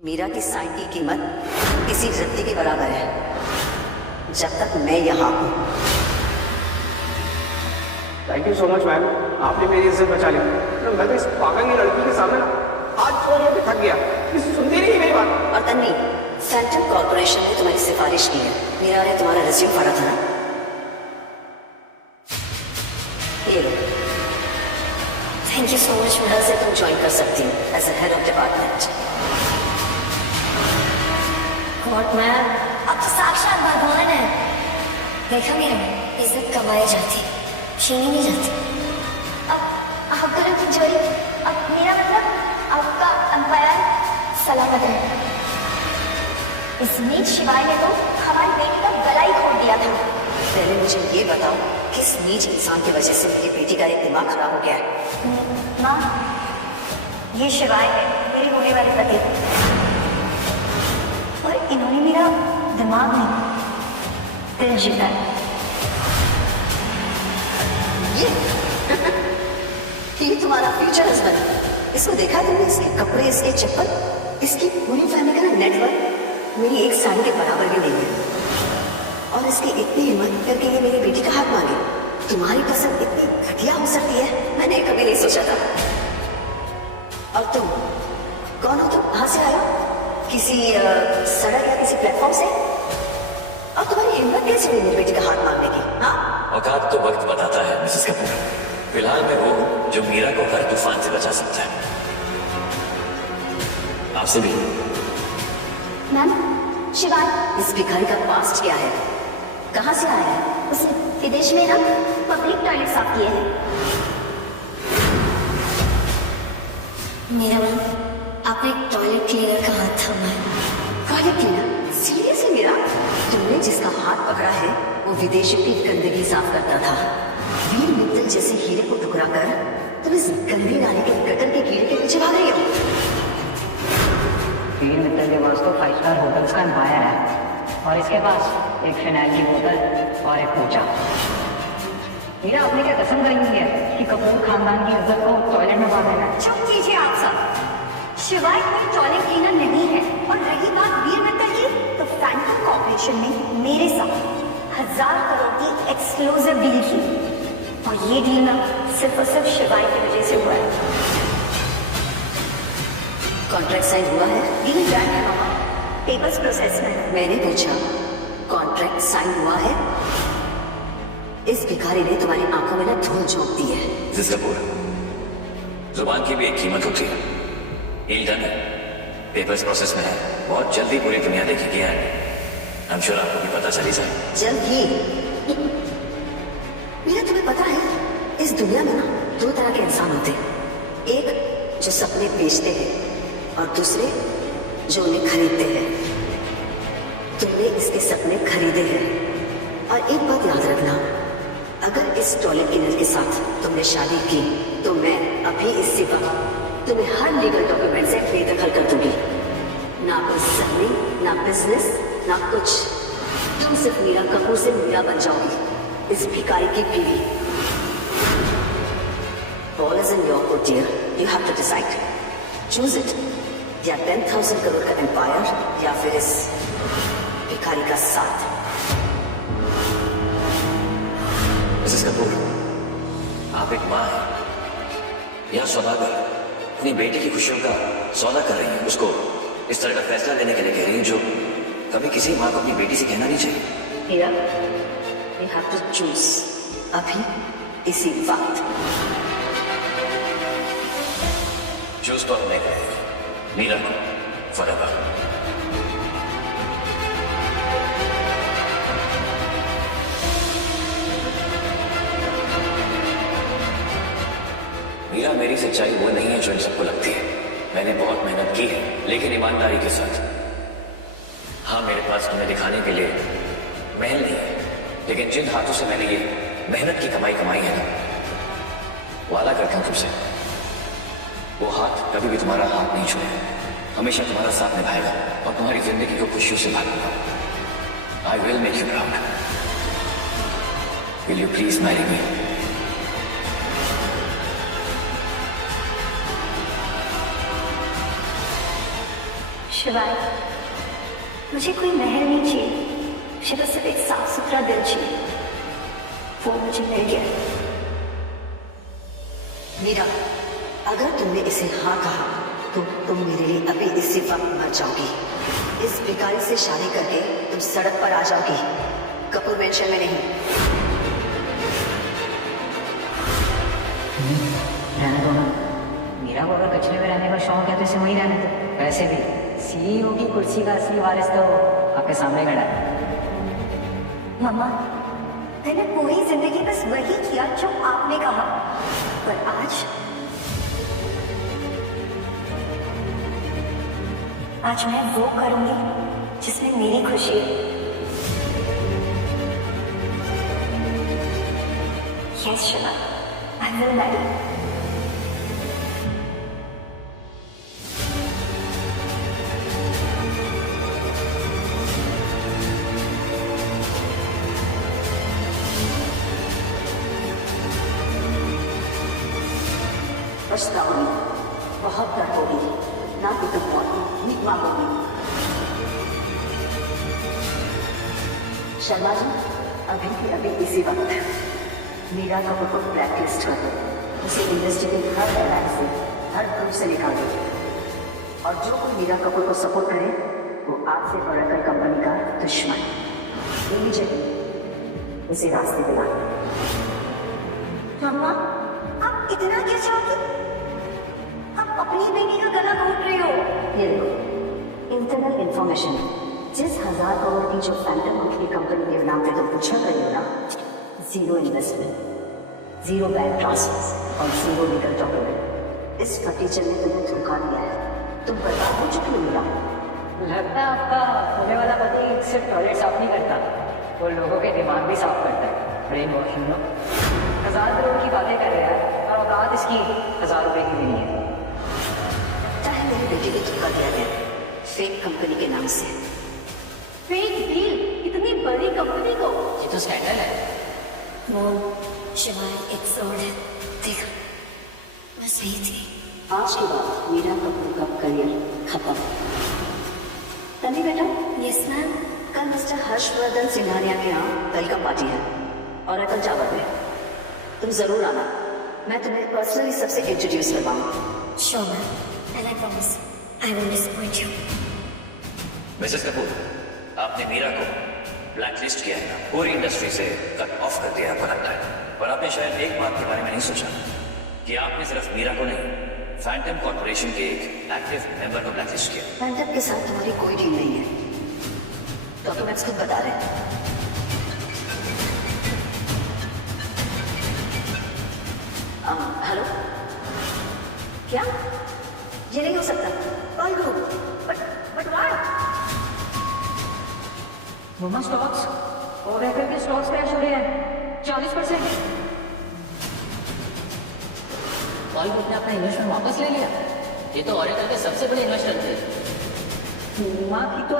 मीरा की साइन की कीमत किसी रत्ती के बराबर है जब तक मैं यहाँ हूँ। Thank you so much ma'am, आपने मेरी इज्जत बचा ली। मैं तो इस पागल की लड़की के सामने आज छोड़ के थक गया, किसी सुनती नहीं मेरी बात। और तन्वी, सेंट्रल कॉर्पोरेशन ने तुम्हारी सिफारिश की है। मीरा ने तुम्हारा रिज्यूम पढ़ा था ना? ये लो। Thank you so much. कल से तुम ज्वाइन कर सकती हो as a head of department. Court ma'am, अब तो साक्षात भगवान है। देखा मेरा, इज्जत कमाई जाती, छीनी नहीं जाती। अब आप दोनों की जोड़ी, अब मेरा मतलब आपका अंपायर सलामत है। इस नीच शिवाय ने तो हमारी बेटी का गला ही खोल दिया था। पहले मुझे ये बताओ, किस नीच इंसान की वजह से मेरी बेटी का एक दिमाग खराब हो गया है? माँ, ये शिवाय है, मेरी होने वाली पति, और इन्होंने मेरा दिमाग नहीं, दिल जीता है। ये तुम्हारा फ्यूचर हस्बैंड। इसको देखा तुमने? इसके कपड़े, इसके चप्पल, इसकी पूरी फैमिली का ना नेटवर्क मेरी एक साड़ी के बराबर भी नहीं है। और इसकी इतनी हिम्मत करके ये मेरी बेटी का हाथ मांगे। तुम्हारी पसंद इतनी घटिया हो सकती है, मैंने कभी नहीं सोचा था। और तुम कौन हो? तुम कहां से आए हो? किसी सड़क या किसी प्लेटफॉर्म से? और तुम्हारी हिम्मत कैसे हुई मेरी बेटी का हाथ मांगने की? हाँ, औकात तो वक्त बताता है मिसेस कपूर। फिलहाल मैं वो हूँ जो मीरा को हर तूफान से बचा सकता है। आपसे भी। मैम, शिवाय, इस भिखारी का पास्ट क्या है? कहां से आया है? उसने विदेश में ना पब्लिक टॉयलेट साफ किए हैं। मेरा मैम, आपने टॉयलेट क्लीनर का हाथ थामा है। Toilet cleaner? सीरियसली मीरा? तुमने जिसका हाथ पकड़ा है वो विदेशियों की गंदगी साफ करता था। वीर मित्तल जैसे हीरे को टुकरा कर तुम इस गंदी नाली के गटर के कीड़े के पीछे भाग रही हो। वीर मित्तल के पास तो 5 स्टार होटल्स का एम्पायर है और इसके पास एक फिनाइल की बोतल और एक पोचा। मीरा, आपने क्या कसम खाई हुई है कि कपूर खानदान की इज्जत को टॉयलेट में बांध देना है? चुप कीजिए आप सब। शिवाय कोई टॉयलेट क्लीनर नहीं है। और रही बात वीर मित्तल की, तो फैंटम कॉर्पोरेशन ने मेरे साथ 1000 करोड़ की एक्सक्लूसिव डील की, और ये डील ना सिर्फ और सिर्फ शिवाय की वजह से हुआ है। कॉन्ट्रैक्ट साइन हुआ है? डील डन है मामा, पेपर्स प्रोसेस में है। मैंने पूछा, कॉन्ट्रैक्ट साइन हुआ है? इस भिखारी ने तुम्हारी आंखों में ना धूल झोंक दी है। मिसेस कपूर, जुबान की भी एक कीमत होती है। डील डन है, पेपर्स प्रोसेस में है, बहुत जल्दी पूरी दुनिया देखेगी। आई एम श्योर आपको भी पता चली जाए। जल्द ही। मीरा, तुम्हें पता है इस दुनिया में ना 2 तरह के इंसान होते हैं। एक जो सपने बेचते हैं और दूसरे जो उन्हें खरीदते हैं। तुमने इसके सपने खरीदे हैं। और एक बात याद रखना, अगर इस टॉयलेट क्लीनर के साथ तुमने शादी की तो मैं अभी इसी वक्त तुम्हें हर लीगल डॉक्यूमेंट से बेदखल कर दूंगी। ना कोई सैलरी, ना बिजनेस, ना कुछ। तुम सिर्फ मीरा कपूर से मीरा बन जाओगी, इस भिखारी की बीवी। Ball is in your court, dear. You have to decide. Choose it. या 10,000 करोड़ का एम्पायर या फिर इस भिखारी का साथ। मिसेस कपूर, आप एक माँ हैं या सौदागर, अपनी बेटी की खुशियों का सौदा कर रही हैं। उसको इस तरह का फैसला लेने के लिए कह रही हैं जो कभी किसी माँ को अपनी बेटी से कहना नहीं चाहिए। Meera, you have to choose. अभी इसी वक्त। चूज तो हमने कहा, मीरा को forever। मीरा, मेरी सच्चाई वो नहीं है जो इन सबको लगती है। मैंने बहुत मेहनत की है, लेकिन ईमानदारी के साथ। हाँ, मेरे पास तुम्हें दिखाने के लिए महल नहीं है, लेकिन जिन हाथों से मैंने ये मेहनत की कमाई है ना, वादा करता हूं तुमसे, वो हाथ कभी भी तुम्हारा हाथ नहीं छुएगा, हमेशा तुम्हारा साथ निभाएगा और तुम्हारी जिंदगी को खुशियों से भरेगा। I will make you proud. Will you please marry me? शिवाय, मुझे कोई महल नहीं चाहिए, मुझे बस सिर्फ एक साफ सुथरा दिल चाहिए। वो मुझे मिल गया। मीरा, अगर तुमने इसे हाँ कहा तो तुम मेरे लिए अभी इसी वक्त मर जाओगी। इस भिखारी से शादी करके तुम सड़क पर आ जाओगी, कपूर मेंशन में नहीं। रहने दो ना। मीरा को अगर कचरे में रहने का शौक है तो इसे वहीं रहने दो। वैसे भी सीईओ की कुर्सी का असली वारिस तो आपके सामने खड़ा है। मम्मा, मैंने पूरी जिंदगी बस वही किया जो आपने कहा, पर आज मैं वो करूंगी जिसमें मेरी खुशी है। Yes Shiva, I will marry. पछताओगी, बहुत दर्द होगी, ना कि तुम भीख मांगोगी। शर्मा जी, अभी के अभी इसी वक्त मीरा कपूर को ब्लैकलिस्ट कर दो। उसे इंडस्ट्री के हर एलायंस से, हर ग्रुप से निकाल दो। और जो कोई मीरा कपूर को सपोर्ट करे वो आज से ओरेकल कंपनी का दुश्मन। इमीडिएटली उसे रास्ते पे ला। मम्मा, आप इतना क्या चाहते? आप अपनी बेटी का गला घोट रहे हो। ये देखो, इंटरनल इंफॉर्मेशन, जिस 1000 करोड़ की जो फैंटम की कंपनी के नाम पे तुम पूछा करी हो ना, 0 इन्वेस्टमेंट, 0 बैंक ट्रांसफर और 0 लीगल डॉक्यूमेंट। इस फटीचर ने तुम्हें धोखा दिया है। तुम बर्बाद हो चुकी हो मीरा। लगता है आपका होने वाला पति सिर्फ टॉयलेट साफ नहीं करता, वो लोगों के दिमाग भी साफ करता है। ब्रेन वॉशिंग लो। 1000 करोड़ की बातें कर रहा है और औकात इसकी 1000 रुपए की भी नहीं है। चाहे मेरी बेटी को धोखा दिया गया फेक कंपनी के नाम से। फेक डील, इतनी बड़ी कंपनी को। ये तो स्कैंडल है। वो शिवाय एक फ्रॉड है। देख, मैं सही थी। आज के बाद मीरा कपूर का करियर खत्म। तनी बेटा, यस मैम। कल मिस्टर हर्षवर्धन सिंघानिया के यहाँ वेलकम पार्टी है और कल टावर में। तुम जरूर आना, मैं तुम्हें पर्सनली सबसे इंट्रोड्यूस करवाऊंगा। Sure ma'am, and I promise I will disappoint you. Mrs Kapoor, आपने मीरा को ब्लैकलिस्ट किया है, पूरी इंडस्ट्री से कट ऑफ कर दिया, आपको लगता है। पर आपने शायद एक बात के बारे में नहीं सोचा कि आपने सिर्फ मीरा को नहीं, फैंटम कॉर्पोरेशन के एक एक्टिव मेंबर को ब्लैकलिस्ट किया। फैंटम के साथ तुम्हारी कोई डील नहीं है, डॉक्यूमेंट्स खुद बता रहे हैं। हेलो, क्या? ये नहीं हो सकता। कॉल करो। But why? मोमा स्टॉक्स और ओरेकल के स्टॉक्स क्रैश हो रहे हैं 40%। कॉल ग्रुप ने अपना इन्वेस्टमेंट वापस ले लिया। ये तो ओरेकल के सबसे बड़े इन्वेस्टर थे। मोमा की तो